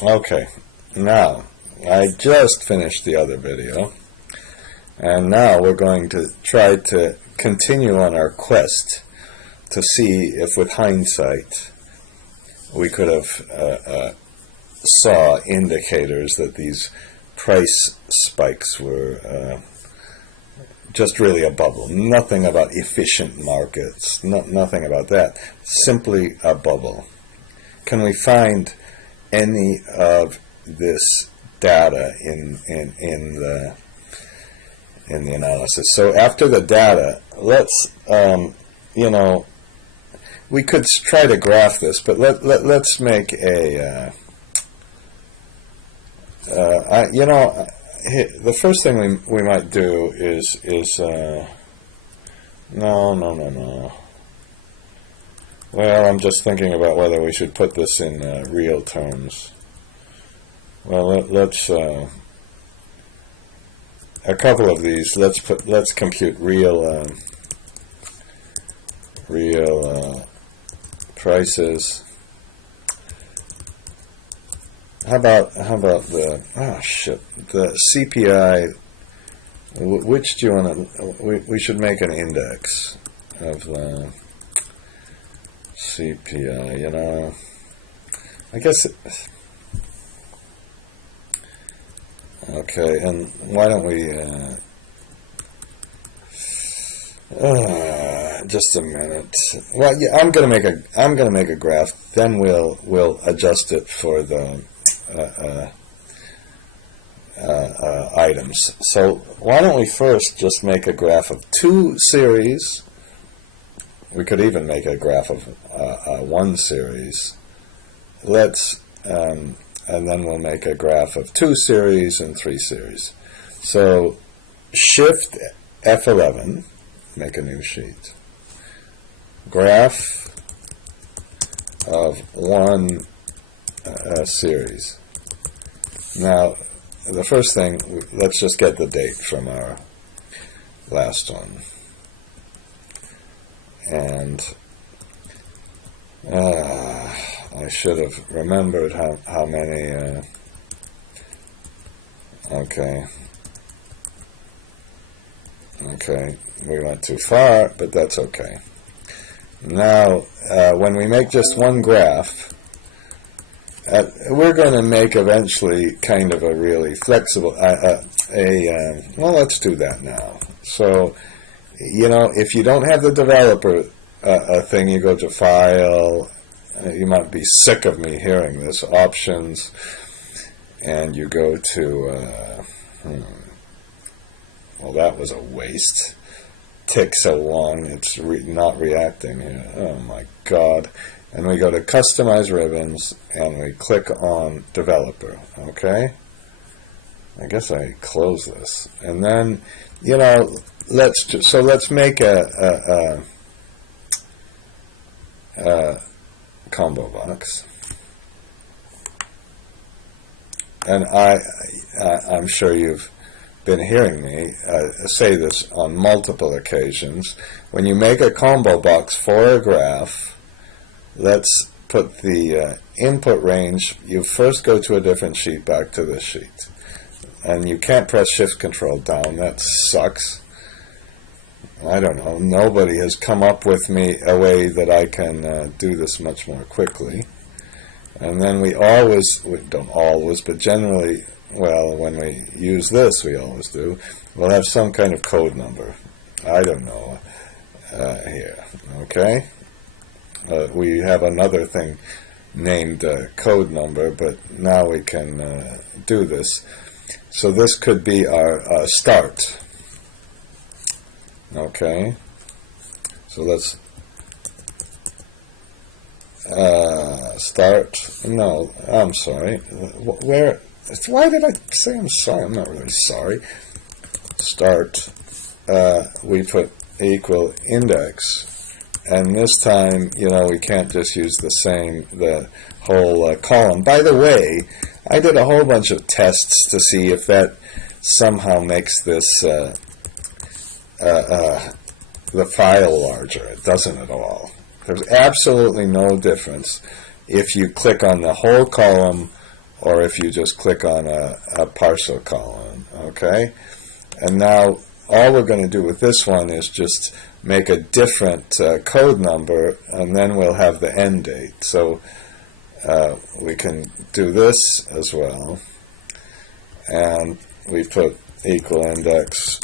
Okay, now I just finished the other video, and now we're going to try to continue on our quest to see if with hindsight we could have saw indicators that these price spikes were just really a bubble. Nothing about efficient markets, nothing about that, simply a bubble. Can we find any of this data in the analysis? So after the data, let's we could try to graph this, but let's make a the first thing we might do is no. Well, I'm just thinking about whether we should put this in real terms. Well, let's a couple of these. Let's compute real prices. How about the the CPI? Which do you want to? We should make an index of the CPI. I guess. Okay, and why don't we? Just a minute. Well, yeah, I'm gonna make a graph. Then we'll adjust it for the items. So why don't we first just make a graph of two series? We could even make a graph of one series. And then we'll make a graph of two series and three series. So Shift F11, make a new sheet. Graph of one series. Now, the first thing, let's just get the date from our last one. And I should have remembered how many. Okay, we went too far, but that's okay. Now, when we make just one graph, we're going to make eventually kind of a really flexible. Well, let's do that now. So, if you don't have the developer thing, you go to File. You might be sick of me hearing this. Options, and you go to. Well, that was a waste. Takes so long. It's not reacting here. Oh my God! And we go to Customize Ribbons, and we click on Developer. Okay. I guess I close this, and then let's make a combo box, and I'm sure you've been hearing me say this on multiple occasions. When you make a combo box for a graph, let's put the input range. You first go to a different sheet, back to this sheet, and you can't press Shift Control down. That sucks. I don't know. Nobody has come up with me a way that I can do this much more quickly. And then we don't always, but generally, well, when we use this, we always do. We'll have some kind of code number. I don't know. Here, okay? We have another thing named code number, but now we can do this. So this could be our start. Okay, so let's start. No, I'm sorry. Why did I say I'm sorry? I'm not really sorry. Start. We put equal index, and this time, we can't just use the whole column. By the way, I did a whole bunch of tests to see if that somehow makes this. The file larger. It doesn't at all. There's absolutely no difference if you click on the whole column or if you just click on a parcel column, okay? And now all we're going to do with this one is just make a different code number, and then we'll have the end date. So we can do this as well, and we put equal index,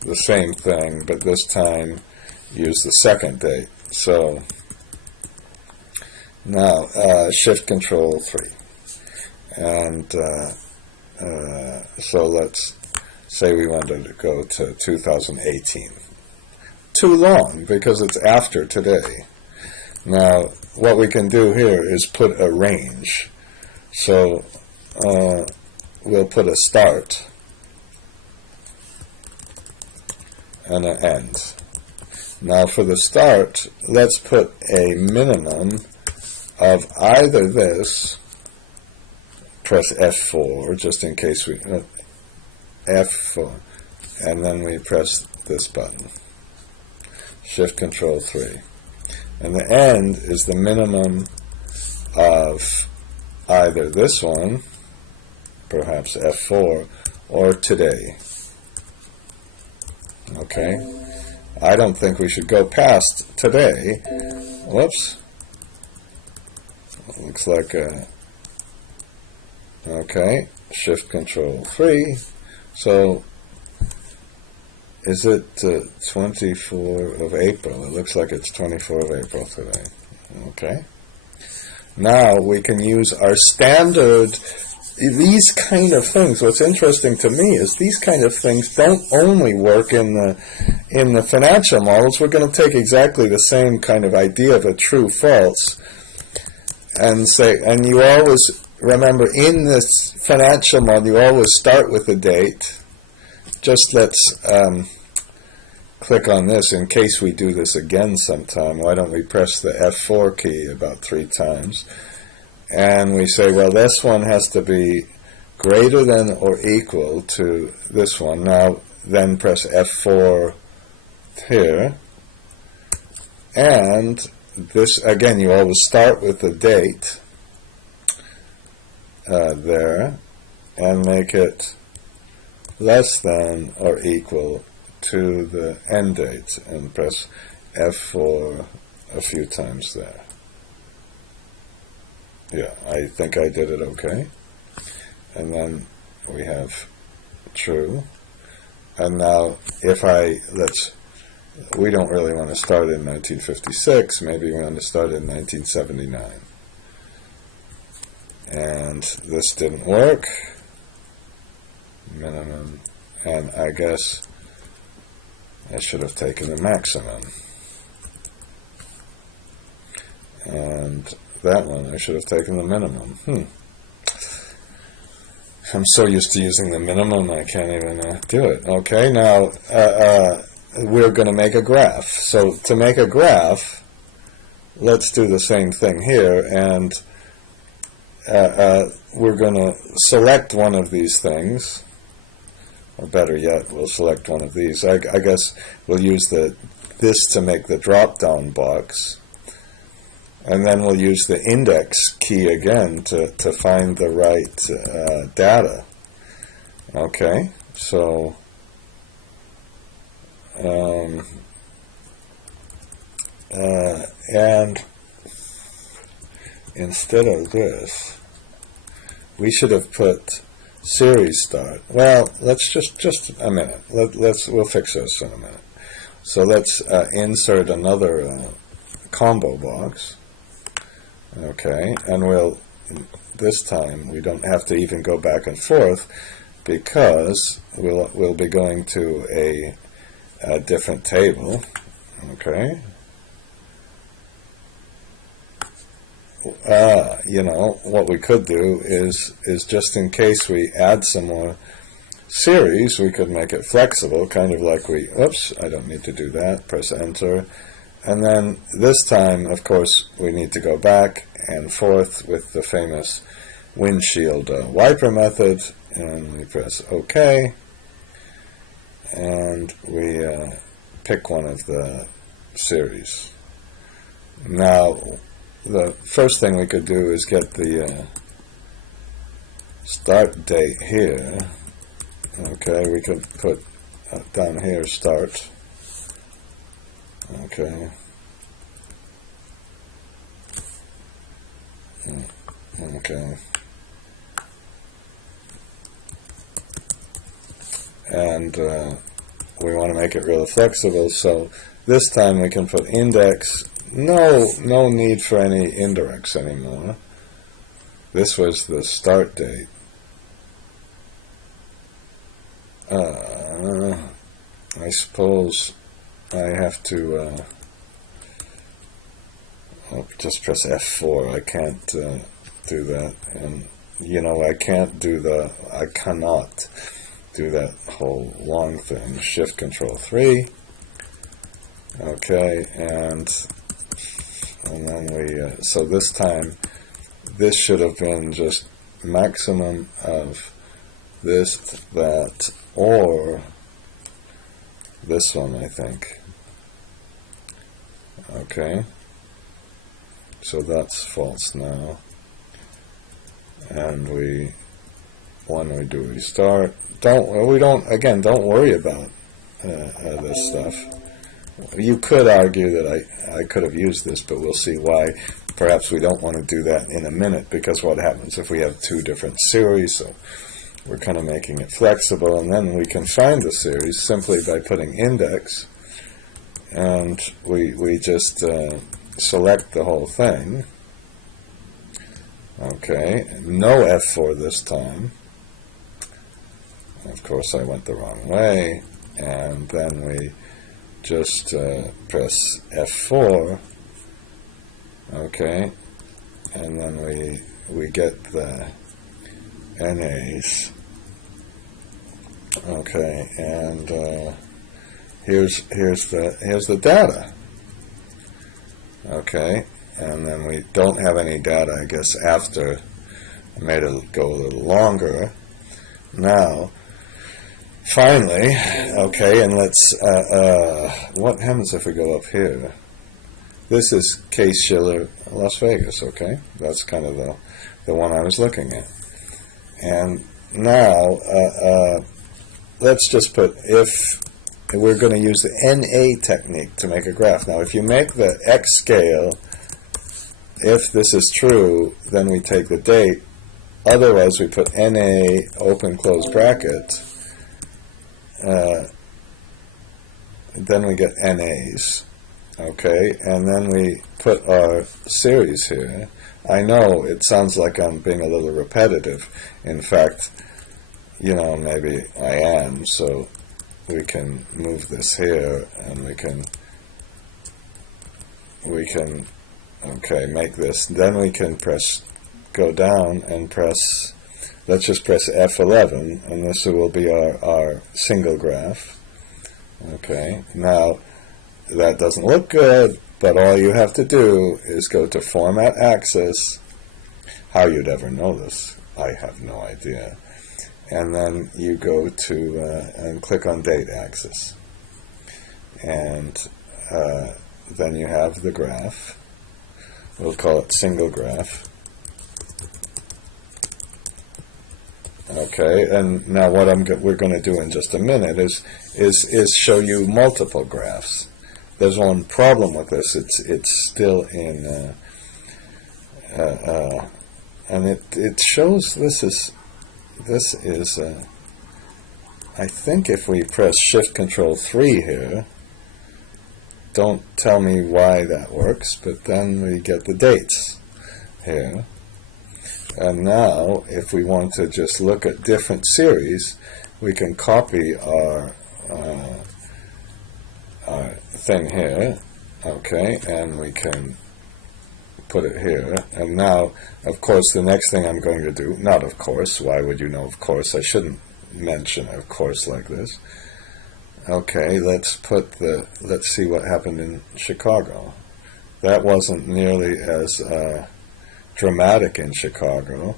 the same thing, but this time use the second date. So now Shift Control 3, and so let's say we wanted to go to 2018. Too long because it's after today. Now what we can do here is put a range. So we'll put a start and an end. Now for the start, let's put a minimum of either this, press F4 just in case we, F4, and then we press this button, Shift Control 3. And the end is the minimum of either this one, perhaps F4, or today. Okay, I don't think we should go past today. Whoops. Looks like a, okay, Shift Control 3. So is it 24 of April? It looks like it's 24 of April today. Okay. Now we can use our standard, these kind of things. What's interesting to me is these kind of things don't only work in the financial models. We're going to take exactly the same kind of idea of a true false and say, and you always remember in this financial model you always start with the date. Just let's click on this in case we do this again sometime. Why don't we press the F4 key about 3 times, and we say, well, this one has to be greater than or equal to this one. Now then press F4 here, and this again, you always start with the date there and make it less than or equal to the end date, and press F4 a few times there. Yeah, I think I did it okay. And then we have true. And now if we don't really want to start in 1956, maybe we want to start in 1979. And this didn't work. Minimum, and I guess I should have taken the maximum. And that one I should have taken the minimum. I'm so used to using the minimum I can't even do it. Okay, now we're going to make a graph. So to make a graph, let's do the same thing here, and we're going to select one of these things. Or better yet, we'll select one of these. I guess we'll use this to make the drop-down box, and then we'll use the index key again to find the right data. Okay, so and instead of this, we should have put series start. Well, let's just a minute. We'll fix this in a minute. So let's insert another combo box. Okay, and this time we don't have to even go back and forth because we'll be going to a different table. Okay. You know, what we could do is just in case we add some more series, we could make it flexible, kind of like oops, I don't need to do that, press enter, and then this time, of course, we need to go back and forth with the famous windshield wiper method, and we press OK, and we pick one of the series. Now, the first thing we could do is get the start date here. Okay, we could put down here start. Okay. Okay. And we want to make it real flexible, so this time we can put index. No need for any indirects anymore. This was the start date. I suppose I have to just press F4. I can't do that, and I cannot do that whole long thing. Shift Control 3. Okay, and then we so this time this should have been just maximum of this, that, or this one, I think. Okay, so that's false now, and when we do restart, don't worry about this stuff. You could argue that I could have used this, but we'll see why. Perhaps we don't want to do that in a minute, because what happens if we have two different series? So we're kind of making it flexible, and then we can find the series simply by putting index, and we just select the whole thing. Okay, no F4 this time. Of course, I went the wrong way, and then we just press F4. Okay, and then we get the NAs. Okay, and here's the data. Okay, and then we don't have any data, I guess, after I made it go a little longer. Now, finally, okay, and let's, what happens if we go up here? This is Case-Shiller, Las Vegas, okay? That's kind of the one I was looking at. And now, let's just put if we're going to use the NA technique to make a graph. Now, if you make the X scale, if this is true, then we take the date. Otherwise, we put NA, open, close bracket. Then we get NAs. Okay, and then we put our series here. I know it sounds like I'm being a little repetitive. In fact, maybe I am, so we can move this here, and we can okay, make this. Then we can go down and press, let's just press F11, and this will be our single graph. Okay, now that doesn't look good, but all you have to do is go to Format Axis. How you'd ever know this, I have no idea. And then you go to and click on Date Axis, and then you have the graph. We'll call it single graph. Okay, and now what we're going to do in just a minute is show you multiple graphs. There's one problem with this. It's still in, and it shows this is. I think if we press Shift Control 3 here, don't tell me why that works, but then we get the dates here. And now, if we want to just look at different series, we can copy our thing here, okay, and we can put it here. And now, of course, the next thing I'm going to do, not of course, why would you know of course? I shouldn't mention of course like this. Okay, let's see what happened in Chicago. That wasn't nearly as dramatic in Chicago.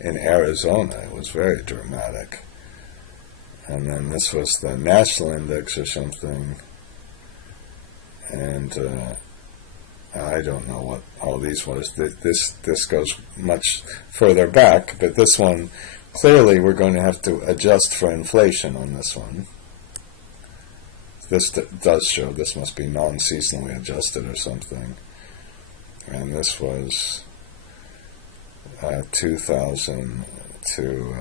In Arizona, it was very dramatic. And then this was the national index or something. And I don't know what all these was. This goes much further back, but this one, clearly we're going to have to adjust for inflation on this one. This does show this must be non-seasonally adjusted or something. And this was 2000 to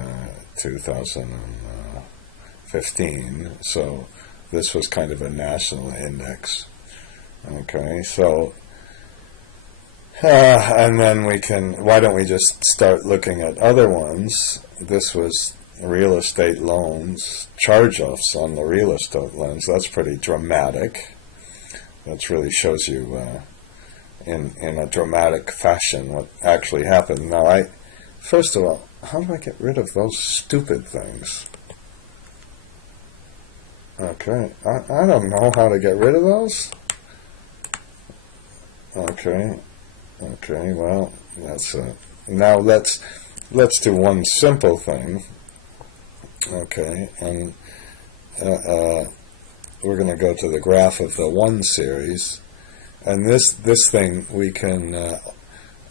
2015. So this was kind of a national index. Okay, so and then we can, why don't we just start looking at other ones? This was real estate loans, charge-offs on the real estate loans. That's pretty dramatic. That really shows you in a dramatic fashion what actually happened. Now, first of all, how do I get rid of those stupid things? Okay, I don't know how to get rid of those. Okay, well, that's now let's do one simple thing. Okay, and we're going to go to the graph of the 1 series, and this thing we can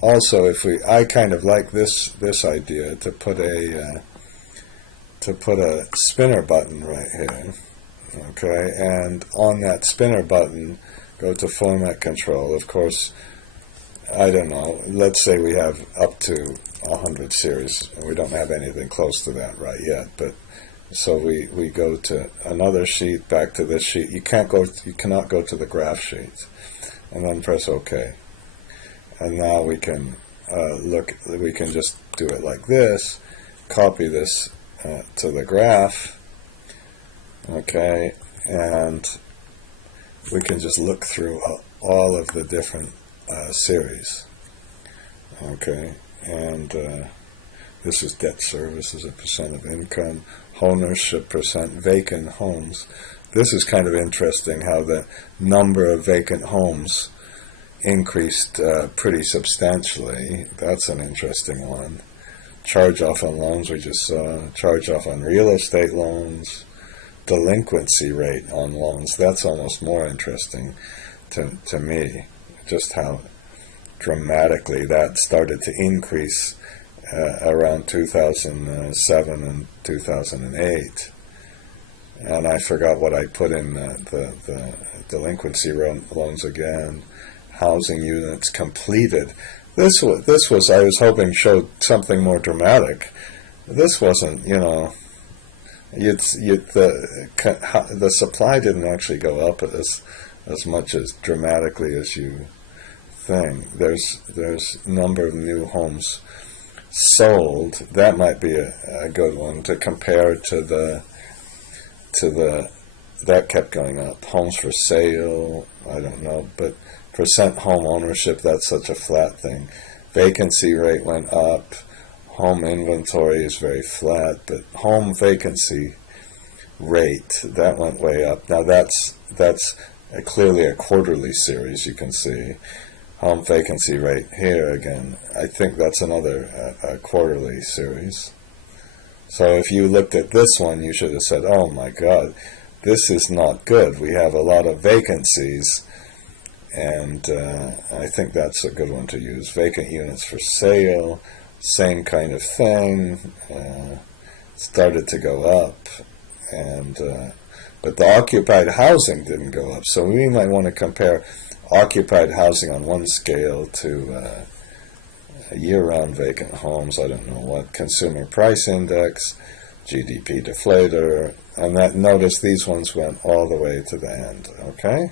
also, I kind of like this idea to put a spinner button right here. Okay, and on that spinner button, go to format control. Of course, I don't know, let's say we have up to 100 series. We don't have anything close to that right yet, but so we go to another sheet, back to this sheet. You cannot go to the graph sheet, and then press OK. And now we can we can just do it like this, copy this to the graph. Okay, and we can just look through all of the different series. Okay, and this is debt service as a percent of income, ownership percent, vacant homes. This is kind of interesting how the number of vacant homes increased pretty substantially. That's an interesting one. Charge-off on loans we just saw, charge-off on real estate loans, delinquency rate on loans. That's almost more interesting to me, just how dramatically that started to increase around 2007 and 2008. And I forgot what I put in the delinquency loans again. Housing units completed. This was I was hoping showed something more dramatic. This wasn't, the supply didn't actually go up as much as dramatically as you think. There's number of new homes sold. That might be a good one to compare to the that kept going up. Homes for sale, I don't know, but percent home ownership, that's such a flat thing. Vacancy rate went up. Home inventory is very flat, but home vacancy rate, that went way up. Now that's clearly a quarterly series, you can see. Home vacancy rate here again, I think that's another quarterly series. So if you looked at this one, you should have said, oh my God, this is not good. We have a lot of vacancies, and I think that's a good one to use. Vacant units for sale, same kind of thing, started to go up, and but the occupied housing didn't go up. So we might want to compare occupied housing on one scale to year-round vacant homes, I don't know what, consumer price index, GDP deflator, and that, notice these ones went all the way to the end, okay?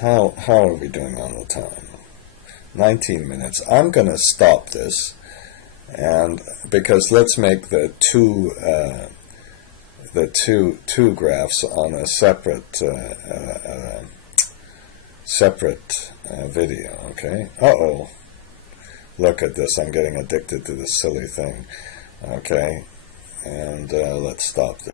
How are we doing on the time? 19 minutes. I'm going to stop this, and because let's make the two graphs on a separate video, okay? Uh-oh. Look at this. I'm getting addicted to this silly thing. Okay? And let's stop this.